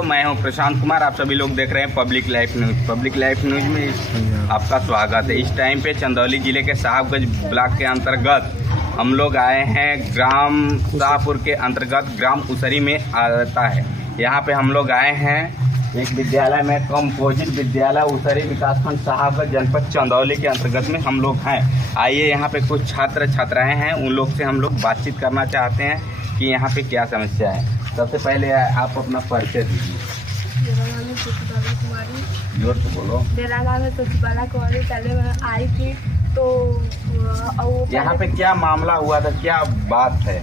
दोस्तों, मैं हूं प्रशांत कुमार। आप सभी लोग देख रहे हैं public life news. Public life news में आपका स्वागत है। इस टाइम पे चंदौली ज़िले के साहबगंज ब्लॉक के अंतर्गत हम लोग आए हैं। ग्राम शाहपुर के अंतर्गत ग्राम उसरी में आता है। यहाँ पे हम लोग आए हैं एक विद्यालय में, कंपोजिट विद्यालय उसरी विकासखंड साहबगंज जनपद चंदौली के अंतर्गत में हम लोग हैं। आइए, यहाँ पे कुछ छात्र छात्राएँ हैं, उन लोग से हम लोग बातचीत करना चाहते हैं कि यहाँ पे क्या समस्या है। सबसे पहले आप अपना परिचय दीजिए। मेरा नाम है सुचिबाला कुमारी। जोर से बोलो। मेरा नाम है सुचिबाला कुमारी। पहले मैं आई थी तो यहाँ पे क्या मामला हुआ था, क्या बात है?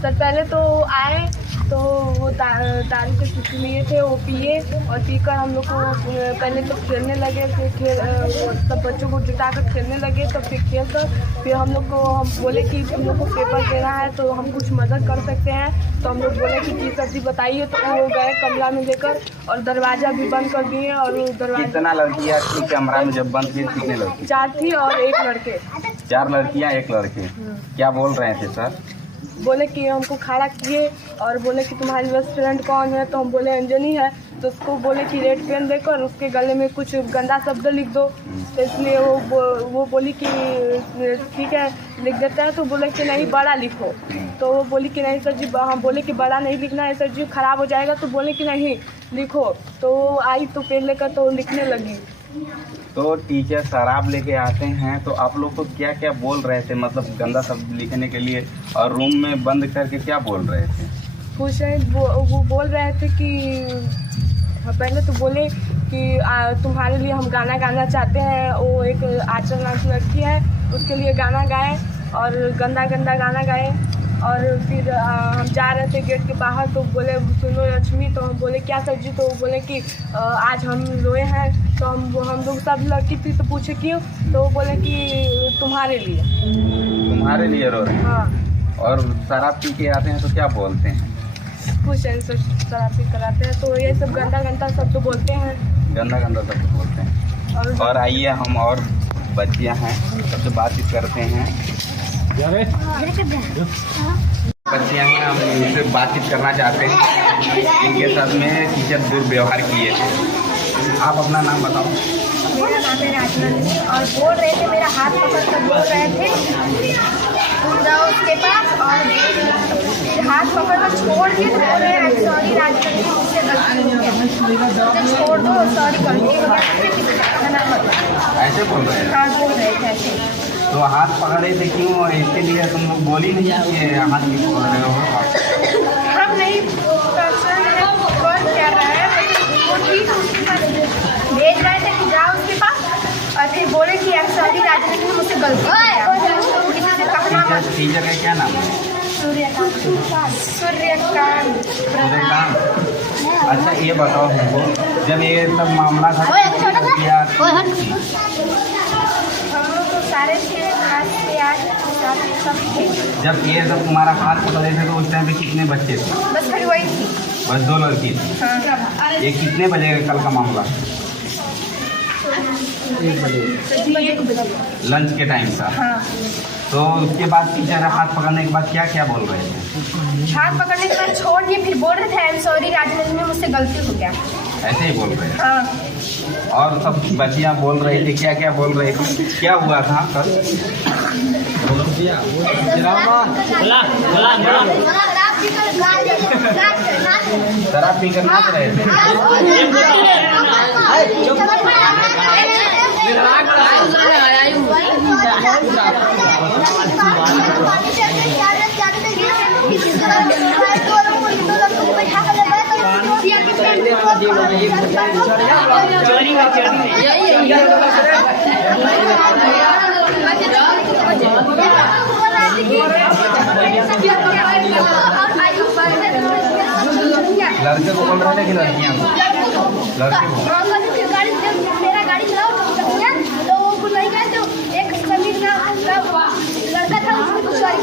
सर पहले तो आए तो वो दारू के शीशी लिए थे, वो पिए और पीकर हम लोग को पहले तो खेलने लगे। फिर सब बच्चों को जुटा कर खेलने लगे। तो फिर खेल कर फिर हम लोग को बोले कि तुम लोग को पेपर देना है तो हम कुछ मदद कर सकते हैं। तो हम लोग बोले कि सर जी बताइए। तो वो गए कमरा में लेकर और दरवाज़ा भी बंद कर दिए। और दरवाजा कितना लड़कियाँ थी कमरा में जब बंद किए? कितने लड़की? 4 थी और 1 लड़के। 4 लड़कियाँ 1 लड़के। क्या बोल रहे थे सर? बोले कि हमको खड़ा किए और बोले कि तुम्हारी बेस्ट फ्रेंड कौन है? तो हम बोले अंजनी है। तो उसको बोले कि रेड पेन देकर उसके गले में कुछ गंदा शब्द लिख दो। तो इसलिए वो बोली कि ठीक है लिख देते हैं। तो बोले कि नहीं बड़ा लिखो। तो वो बोली कि नहीं सर जी, हम बोले कि बड़ा नहीं लिखना है सर जी, ख़राब हो जाएगा। तो बोले कि नहीं लिखो। तो आई तो पेन लेकर तो लिखने लगी। तो टीचर शराब लेके आते हैं तो आप लोग को क्या क्या बोल रहे थे, मतलब गंदा शब्द लिखने के लिए, और रूम में बंद करके क्या बोल रहे थे? कुछ वो बोल रहे थे कि पहले तो बोले कि तुम्हारे लिए हम गाना गाना चाहते हैं। वो एक आचल नाम की लड़की है, उसके लिए गाना गाए और गंदा गंदा गाना गाए। और फिर हम जा रहे थे गेट के बाहर तो बोले सुनो लक्ष्मी। तो हम बोले क्या सर जी? तो वो बोले कि आज हम रोए हैं। तो हम लोग सब लड़की थी तो पूछे क्यों? तो वो बोले कि तुम्हारे लिए। तुम्हारे लिए रो रहे हैं? हाँ। और शराब पी के आते हैं तो क्या बोलते हैं? कुछ ऐसे शराब पी कराते हैं तो ये सब गंदा गंदा सब तो बोलते हैं। गंदा गंदा सब तो बोलते हैं। और आइए, हम और बच्चियाँ हैं, सबसे बातचीत करते हैं। बच्चियाँ हैं, हम इनसे बातचीत करना चाहते हैं। इनके साथ में टीचर दुर्व्यवहार किए थे। आप अपना नाम बताओ। मेरा नाम है राजनंदिनी। और बोल रहे थे, मेरा हाथ पकड़ कर बोल रहे थे तुम जाओ उसके पास। और हाथ पकड़ कर छोड़ के तो बोल रहे हैं सॉरी राजनंदिनी, मुझसे गलती हो गया, मुझे छोड़ दो, सॉरी गलती हो गया। ऐसे बोल रहे हैं? हाँ बोल रहे थे ऐसे। तो हाथ पकड़े थे क्यों? इसके लिए तुम लोग बोली नहीं कि हाथ नहीं पकड़ रहे हो? हम नहीं कौन कर रहा है, वो ठीक उसके पास भेज रहे थे कि जाओ उसके पास। और फिर बोले कि सॉरी राजनीति मुझसे गलती हो गया, किसी से कहना मत। टीचर का क्या नाम है? सूर्यकांत। सूर्यकांत। अच्छा ये बताओ हमको, जब ये सब मामला था सारे थे, आज से आज सब थे। जब ये सब तुम्हारा हाथ पकड़े थे तो उस टाइम पे कितने बच्चे थे? बस फिर वही थी। बस 2 लड़की थी। हाँ। ये कितने बजे कल का मामला? 1 बजे लंच के टाइम था। हाँ। तो उसके बाद टीचर हाथ पकड़ने के बाद क्या क्या बोल रहे थे? हाथ पकड़ने के बाद छोड़ दिए, फिर बोल रहे थे आई एम सॉरी राजनीति में मुझसे गलती हो गया। ऐसे ही बोल रहे थे? हाँ। और सब बच्चियाँ बोल रही थी, क्या क्या बोल रही थी? क्या हुआ था कल? शराब पी कर नाच रहे थे? लड़के को बोल रहे थे कि लड़कियाँ को? लड़के को। मेरा गाड़ी चलाओ तो वो नहीं गए। तो एक समीर नाम लड़का था, उसने कुछ गाड़ी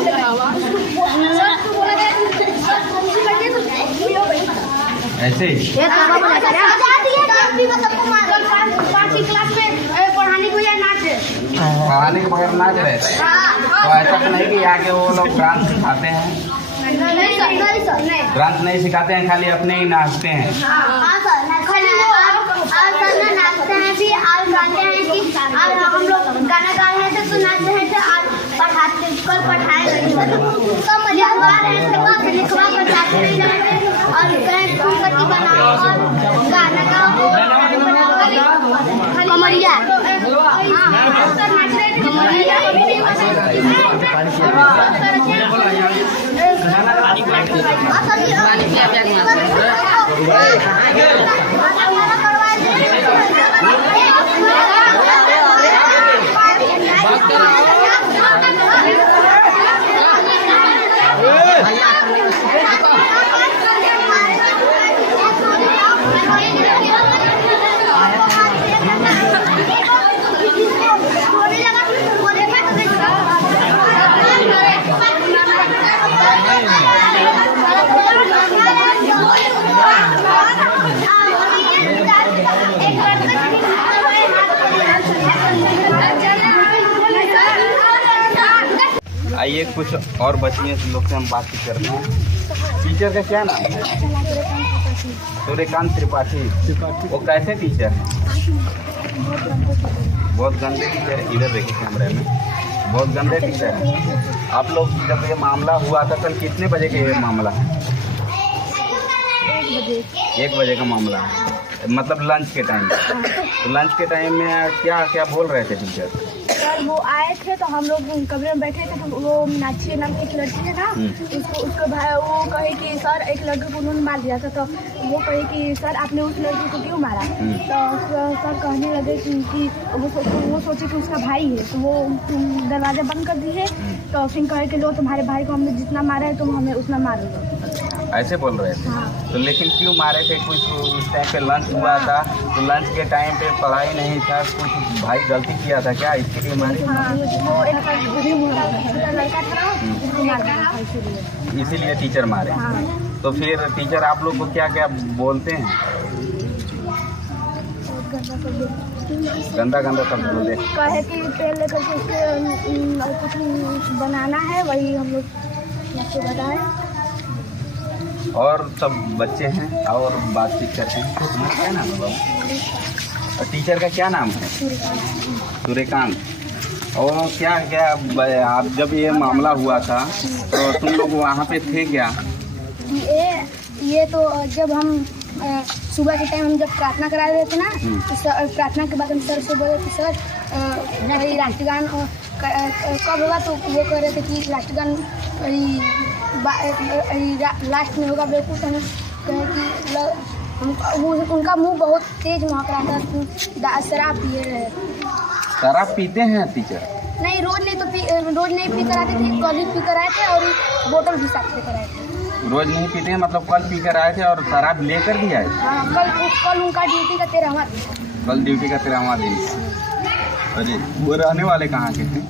ऐसे ही क्लास में पढ़ाने को या नाच पढ़ाने के बगैर नाच रहे थे? तो ऐसा तो नहीं कि आगे वो लोग डांस सिखाते हैं? डांस नहीं सिखाते हैं, खाली अपने ही नाचते हैं। हाँ सर, खाली और सर नाचते हैं भी और गाते हैं कि और हम लोग गाना गा रहे थे तो नाच रहे थे और पढ़ाते कल पढ़ाए रहे थे सब मजा आ रहे थे, बस लिखवा पढ़ाते रहे और गणपति बनाओ और गाना गाओ कमरिया आइए कुछ और बच्चियों से लोग से हम बात करते हैं। टीचर का क्या नाम है? सूर्यकांत त्रिपाठी। वो कैसे टीचर हैं? बहुत गंदे टीचर है। इधर देखिए कैमरे में, बहुत गंदे टीचर हैं। आप लोग जब ये मामला हुआ था कल कितने बजे का ये मामला है? 1 बजे का मामला है, मतलब लंच के टाइम। तो लंच के टाइम में क्या क्या बोल रहे थे टीचर? सर वो आए थे तो हम लोग कमरे में बैठे थे तो वो मीनाक्षी नाम की एक लड़की है ना, उसको भाई वो कहे कि सर एक लड़के को उन्होंने मार दिया था, तो वो कहे कि सर आपने उस लड़की को क्यों मारा? तो सर कहने लगे कि वो सोचे कि उसका भाई है, तो वो दरवाजा बंद कर दिए। तो फिर कहे कि लो तुम्हारे भाई को हमने जितना मारा है तुम हमें उतना मार दो, ऐसे बोल रहे थे। हाँ। तो लेकिन क्यों मारे थे? कुछ उस टाइम पे लंच हुआ था, तो लंच के टाइम पे पढ़ाई नहीं था, कुछ भाई गलती किया था क्या, इसके लिए मारे? हाँ, वो एक लड़का था ना, इसीलिए टीचर मारे। हाँ। तो फिर टीचर आप लोग को क्या क्या बोलते हैं? गंदा गंदा सब बोलते हैं। कहे कि पेड़ लेकर के उसके कुछ बनाना है, वही हम लोग बताए। और सब बच्चे हैं और बातचीत करते हैं। क्या नाम है बाबू? और टीचर का क्या नाम है? सूर्यकांत। और क्या क्या आप जब ये मामला हुआ था तो तुम लोग वहाँ पे थे क्या? ये तो जब हम सुबह के टाइम हम जब प्रार्थना करा रहे थे ना, तो प्रार्थना के बाद हम सर से बोले कि सर राष्ट्रगान कब होगा? तो वो कह रहे थे कि राष्ट्रगान लास्ट में होगा। बिल्कुल हम कहें कि उनका मुंह बहुत तेज महक रहा था, शराब पिए रहे। शराब पीते हैं टीचर? नहीं, रोज नहीं पी कर आते थे, कल ही पी कर आए थे और बोतल भी साथ लेकर आए थे। रोज नहीं पीते हैं, मतलब कल पी कर आए थे और शराब लेकर भी आए? हाँ, कल उनका ड्यूटी का 13वां दिन। कल ड्यूटी का 13वां दिन। अरे वो रहने वाले कहाँ के थे?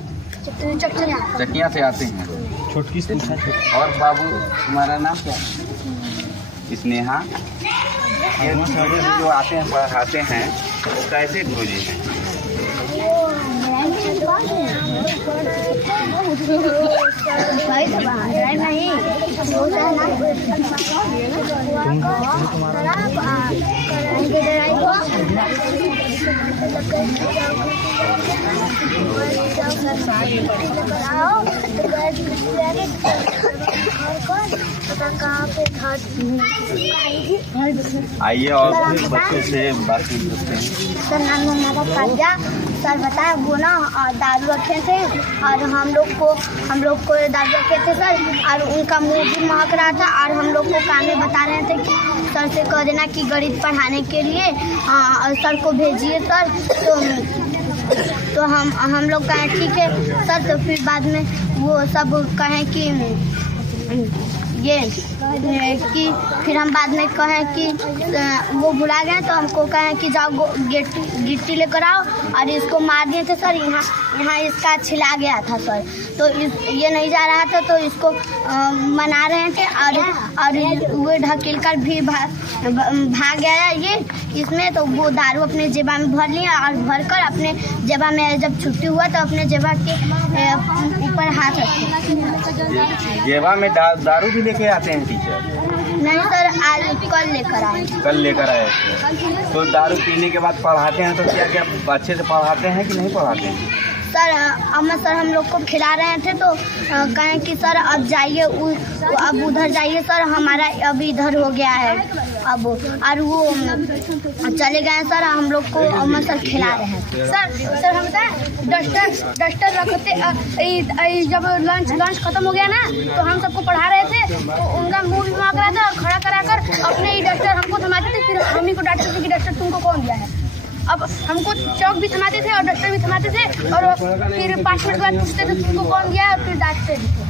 चकिया से आते हैं। छोटकी से। और बाबू तुम्हारा नाम क्या है? स्नेहा। ये जो आते हैं पढ़ाते हैं वो कैसे गुरुजी हैं? आइए और फिर बच्चों से बातचीत करते हैं। सर नाम हमारा काजा। सर बताए वो ना दारू रखे थे और हम लोग को दारू रखे थे सर, और उनका मुंह भी महक रहा था और हम लोग को काम में बता रहे थे कि सर से कह देना कि गणित पढ़ाने के लिए सर को भेजिए सर। तो हम लोग कहें ठीक है सर। तो फिर बाद में वो सब कहें कि फिर हम बाद में कहें कि वो भुला गए, तो हमको कहें कि जाओ गिट्टी लेकर आओ और इसको मार दिए थे सर। यहाँ इसका छिला गया था सर, तो ये नहीं जा रहा था तो इसको मना रहे थे और वो ढकेल कर भी भाग गया ये इसमें। तो वो दारू अपने जेबा में भर लिया और भरकर अपने जेबा में जब छुट्टी हुआ तो अपने जेबा के ऊपर हाथ रखे। जेबा में दारू भी लेके आते हैं टीचर? नहीं सर, आज कल लेकर आए। कल लेकर आए थे। तो दारू पीने के बाद पढ़ाते हैं तो क्या क्या अच्छे से पढ़ाते हैं कि नहीं पढ़ाते हैं? सर अम्मा सर हम लोग को खिला रहे थे तो कहें कि सर अब जाइए, अब उधर जाइए सर, हमारा अब इधर हो गया है अब, और वो चले गए सर, हम लोग को अम्मा सर खिला रहे हैं। सर हम बताएं, डस्टर रखते जब लंच खत्म हो गया ना तो हम सबको पढ़ा रहे थे तो उनका मुंह भी मांग रहा था और खड़ा कराकर अपने ही डस्टर हमको थमाते थे, फिर हम ही को डांटते थे कि डस्टर तुमको कौन दिया है। अब हमको चौक भी थमाते थे और डस्टर भी थमाते थे और फिर 5 मिनट बाद पूछते थे तुमको कौन दिया और फिर डांटते भी थे।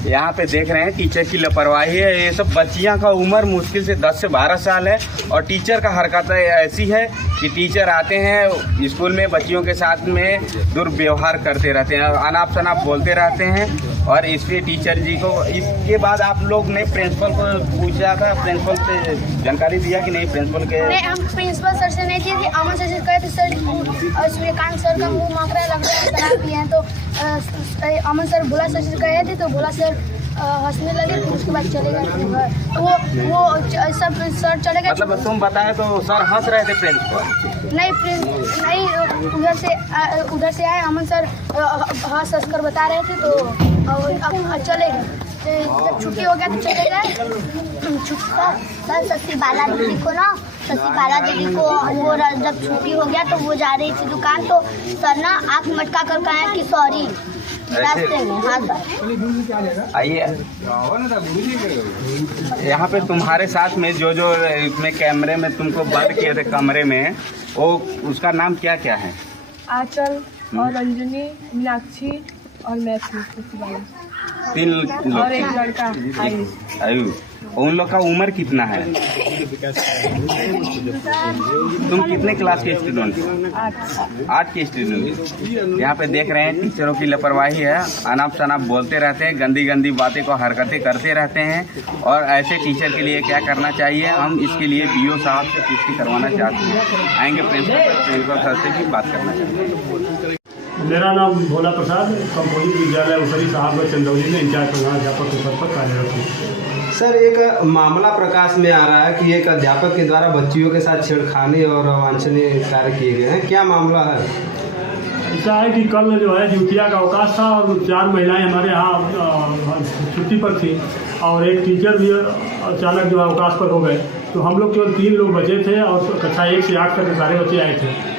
यहाँ पे देख रहे हैं टीचर की लापरवाही है। ये सब बच्चियाँ का उम्र मुश्किल से 10 से 12 साल है और टीचर का हरकत ऐसी है कि टीचर आते हैं स्कूल में बच्चियों के साथ में दुर्व्यवहार करते रहते हैं, अनाप शनाप बोलते रहते हैं और इसलिए टीचर जी को, इसके बाद आप लोग ने प्रिंसिपल को पूछा था, प्रिंसिपल से जानकारी दिया कि नहीं? प्रिंसिपल के नहीं, हम प्रिंसिपल सर से नहीं थी, अमन सर से कहे थे सर सूर्यकांत सर का मुँह मांग रहा है, लग रहा है शराब पिए हैं, तो अमन सर भोला सर से कहे थे तो भोला सर हंसने लगे, फिर उसके बाद चले गए घर। तो वो सब सर चले गए। मतलब तुम बताए तो सर हंस रहे थे प्रिंसिपल? नहीं, उधर से आए अमन सर हंस कर बता रहे थे तो चले गए। जब छुट्टी हो गया तो चले गए। सर शशि बाला दीदी को वो जब छुट्टी हो गया तो वो जा रही थी दुकान तो सर ना आँख मटका कर कहा कि सॉरी रास्ते में। हाँ सर। आइए, यहाँ पे तुम्हारे साथ में जो इसमें कैमरे में तुमको बंद किए थे कमरे में, वो उसका नाम क्या क्या है? आंचल और रंजनी, मीनाक्षी और मैं थी। 3 लोग और एक लड़का आयुष। उन लोग का उम्र कितना है? तुम कितने क्लास के स्टूडेंट? 8 के स्टूडेंट। यहाँ पे देख रहे हैं टीचरों की लापरवाही है, अनाप शनाप बोलते रहते हैं, गंदी गंदी बातें को हरकतें करते रहते हैं और ऐसे टीचर के लिए क्या करना चाहिए, हम इसके लिए BO साहब से पुष्टि करवाना चाहते हैं। आएंगे प्रिंसिपल सर से भी बात करना चाहते हैं। मेरा नाम भोला प्रसाद, कंपोजिट विद्यालय उसरी साहब चंदौली में इंचार्ज प्रधानाध्यापक के पद पर कार्यरत हूँ। सर, एक मामला प्रकाश में आ रहा है कि एक अध्यापक के द्वारा बच्चियों के साथ छेड़खानी और अवांछनीय कार्य किए गए हैं, क्या मामला है? ऐसा है कि कल जो है द्वितीया का अवकाश था और 4 महिलाएं हमारे यहाँ छुट्टी पर थी और एक टीचर भी अचानक जो है अवकाश पर हो गए, तो हम लोग केवल 3 लोग बचे थे और कक्षा 1 से 8 तक सारे बच्चे आए थे।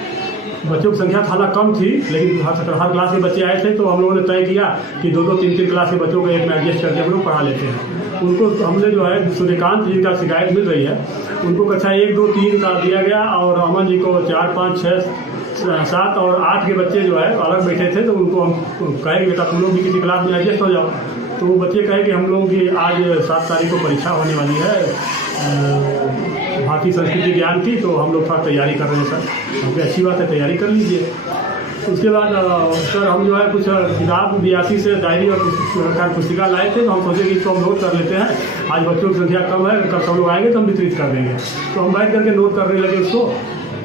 बच्चों की संख्या थोड़ा कम थी लेकिन हर क्लास के बच्चे आए थे, तो हम लोगों ने तय किया कि 2-2, 3-3 क्लास के बच्चों को एक में एडजस्ट करके हम लोग पढ़ा लेते हैं। उनको हमने जो है सूर्यकांत जी का शिकायत मिल रही है, उनको कक्षा 1, 2, 3 का दिया गया और अमन जी को 4, 5, 6, 7 और 8 के बच्चे जो है अलग बैठे थे, तो उनको हम कहे कि बेटा तुम लोग भी किसी क्लास में एडजस्ट हो जाओ। तो वो बच्चे कहे कि हम लोग की आज 7 तारीख को परीक्षा होने वाली है भारतीय संस्कृति ज्ञान की, तो हम लोग थोड़ा तैयारी कर रहे हैं सर। हमको अच्छी बात है, तैयारी कर लीजिए। उसके बाद सर हम जो है कुछ किताब 82 से डायरी और पुस्तिका लाए थे, तो हम सोचे कि इसको हम नोट कर लेते हैं, आज बच्चों की संख्या कम है, कल सब लोग आएंगे तो हम वितरित कर देंगे। तो हम बैठ करके नोट करने लगे उसको।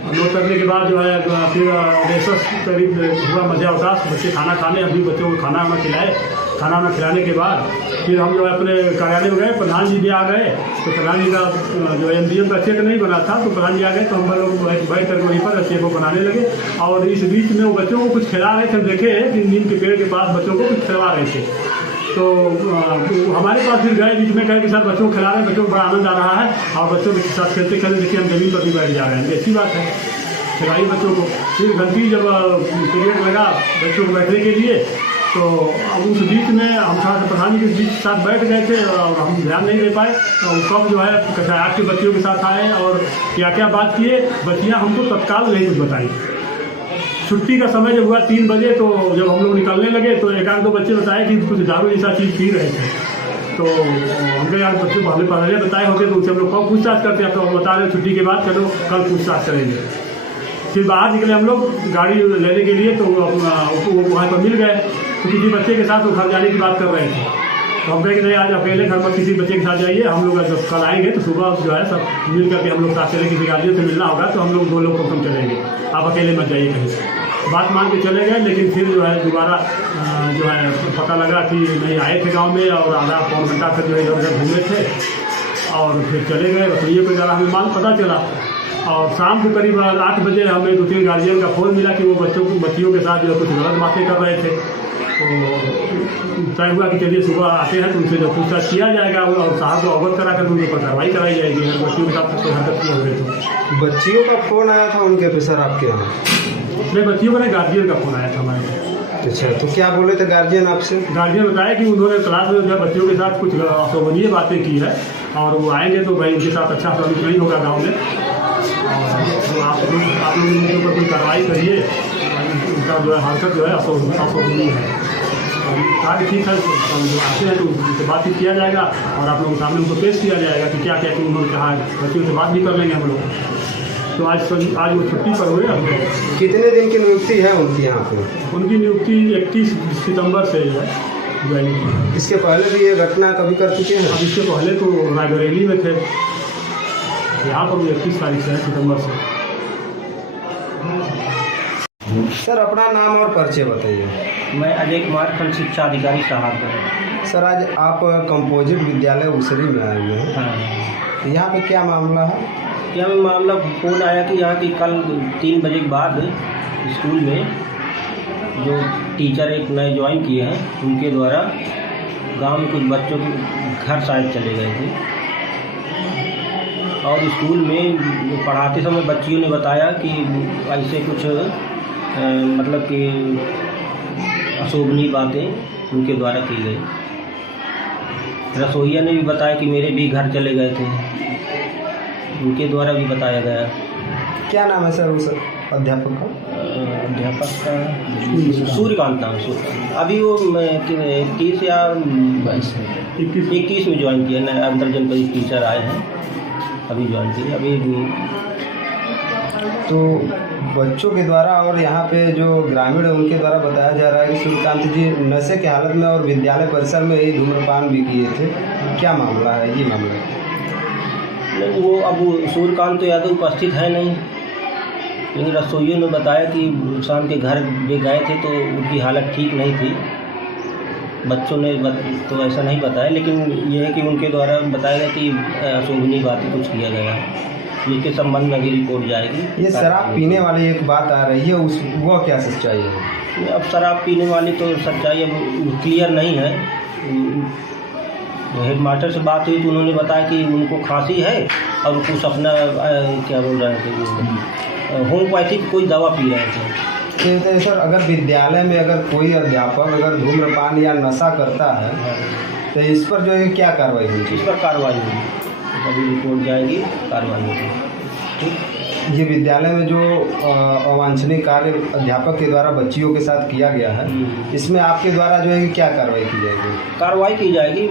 नोट करने के बाद जो है फिर रेसस करीब हुआ मध्य अवकाश, बच्चे खाना खाने, अभी बच्चों को खाना वाना खिलाए। खाना वाना खिलाने के बाद फिर हम जो है अपने कार्यालय में गए, प्रधान जी भी आ गए, तो प्रधान जी का जो MDM का चेक नहीं बना था, तो प्रधान जी आ गए, तो हम लोग बैठ करके वहीं पर चेक को बनाने लगे। और इस बीच में वो बच्चों को कुछ खिला रहे थे, हम देखे कि नीम के पेड़ के पास बच्चों को कुछ खिलवा रहे थे, तो हमारे पास फिर गए, बीच में कहे कि सर बच्चों को खिला रहे हैं, बच्चों को बड़ा आनंद आ रहा है और बच्चों के साथ खेलते खेलते देखिए हम जमीन पर भी बैठ जा रहे हैं, अच्छी बात है, खिलाइए बच्चों को। फिर घंटी जब पीरियड लगा बच्चों को बैठने के लिए, तो अब उस बीच में हम साथ प्रधान जी के बीच साथ बैठ गए थे और हम ध्यान नहीं दे पाए, तो कब जो है कक्षा 8 के बच्चियों के साथ आए और क्या क्या बात किए, बच्चियाँ हमको तत्काल नहीं कुछ बताई। छुट्टी का समय जब हुआ 3 बजे, तो जब हम लोग निकलने लगे तो 1-2 बच्चे बताए कि कुछ दारू जैसा चीज़ पी रहे थे, तो हमने यार बच्चे हमें पहले बताए होते तो उनसे हम लोग कब पूछताछ करते, अब तो हम बता रहे छुट्टी के बाद चलो कल पूछताछ करेंगे। फिर बाहर निकले हम लोग गाड़ी लेने के लिए, तो वहाँ पर मिल गए, तो किसी बच्चे के साथ वो घर जाने की बात कर रहे थे, तो हम कहे कि नहीं आज अकेले घर पर किसी बच्चे के साथ जाइए, हम लोग जब कल आएंगे तो सुबह जो है सब मिल करके हम लोग साथ चले, किसी गाड़ियों से मिलना होगा तो हम लोग 2 लोग को हम चलेंगे, आप अकेले मत जाइए कहीं। बात मान के चले गए, लेकिन फिर जो है दोबारा जो है पता लगा कि नहीं आए थे गांव में और आधा पौन घंटा तक जो है इधर उधर घूमे थे और फिर चले गए। रसोइये को ज़रा हमें माल पता चला और शाम को करीब 8 बजे हमें 2-3 गार्जियन का फ़ोन मिला कि वो बच्चियों के साथ जो है कुछ गलत बातें कर रहे थे। तो तय हुआ कि चलिए सुबह आते हैं तो उनसे जो पूछताछ किया जाएगा और साहब को अवगत करा कर उनके ऊपर कार्रवाई कराई जाएगी। बच्चियों के साथ कोई हरकत किए हुए तो बच्चियों का फ़ोन आया था उनके पे सर आपके यहाँ? नहीं, बच्चियों का नहीं, गार्जियन का फ़ोन आया था हमारे पास। अच्छा, तो क्या बोले थे गार्जियन आपसे? गार्जियन बताया कि उन्होंने क्लास में जो है बच्चियों के साथ कुछ अशोभनीय बातें की है और वो आएंगे तो भाई उनके साथ अच्छा सलूक नहीं होगा गाँव में, और तो आप लोग उनके ऊपर कोई कार्रवाई करिए, उनका जो है हरकत जो है अशोभनीय है। कहा कि ठीक है, हम जो आते हैं तो उनसे बातचीत किया जाएगा और आप लोगों के सामने उनको पेश किया जाएगा कि क्या क्या कि उन्होंने कहा है। बच्चियों से बात भी कर लेंगे हम लोग। तो आज वो छुट्टी पर हुए हम लोग। कितने दिन की नियुक्ति है उनकी यहाँ पे? उनकी नियुक्ति 31 सितंबर से जो है ज्वाइन की। इसके पहले भी ये घटना कभी कर चुके हैं? अब इसके पहले तो रायबरेली में थे, यहाँ पर 31 तारीख से है, सितंबर से। सर अपना नाम और परिचय बताइए। मैं अजय कुमार, खंड शिक्षा अधिकारी साहब। सर आज आप कंपोजिट विद्यालय उसरी में आए हुए हैं, हाँ, यहाँ पे क्या मामला है? क्या मामला, फ़ोन आया कि यहाँ की कल 3 बजे के बाद स्कूल में जो टीचर एक नए ज्वाइन किए हैं उनके द्वारा गांव में कुछ बच्चों के घर शायद चले गए थे और स्कूल में पढ़ाते समय बच्चियों ने बताया कि ऐसे कुछ मतलब कि अशोभनीय बातें उनके द्वारा की गई। रसोइया ने भी बताया कि मेरे भी घर चले गए थे, उनके द्वारा भी बताया गया। क्या नाम है सर उस अध्यापक का? अध्यापक का सूर्यकांत नाम। अभी वो 21 या 21 में ज्वाइन किया ना, अंतर जनपद टीचर आए हैं, अभी ज्वाइन किए अभी। तो बच्चों के द्वारा और यहाँ पे जो ग्रामीण है उनके द्वारा बताया जा रहा है कि सूर्यकांत जी नशे के हालत में और विद्यालय परिसर में ही धूम्रपान भी किए थे। क्या मामला है ये मामला? नहीं, वो अब सूर्यकांत तो यादव उपस्थित है नहीं, लेकिन रसोइयों ने बताया कि शाम के घर भी गए थे तो उनकी हालत ठीक नहीं थी। बच्चों ने तो ऐसा नहीं बताया, लेकिन यह है कि उनके द्वारा बताया गया कि अशोभनीय बातें कुछ किया गया, जिसके संबंध में अभी रिपोर्ट जाएगी। ये शराब पीने वाली एक बात आ रही है, उस वो क्या सच्चाई है? अब शराब पीने वाली तो सच्चाई अब क्लियर नहीं है। हेड मास्टर से बात हुई तो उन्होंने बताया कि उनको खांसी है और कुछ अपना क्या बोल रहे थे, होम्योपैथिक कोई दवा पी रहे थे। तो सर अगर विद्यालय में अगर कोई अध्यापक अगर धूम्रपान या नशा करता है तो इस पर जो है क्या कार्रवाई होगी? इस पर कार्रवाई होगी, अभी रिपोर्ट जाएगी, कार्रवाई होगी। ठीक, ये विद्यालय में जो अवांछनीय कार्य अध्यापक के द्वारा बच्चियों के साथ किया गया है, इसमें आपके द्वारा जो है क्या कार्रवाई की जाएगी? कार्रवाई की जाएगी।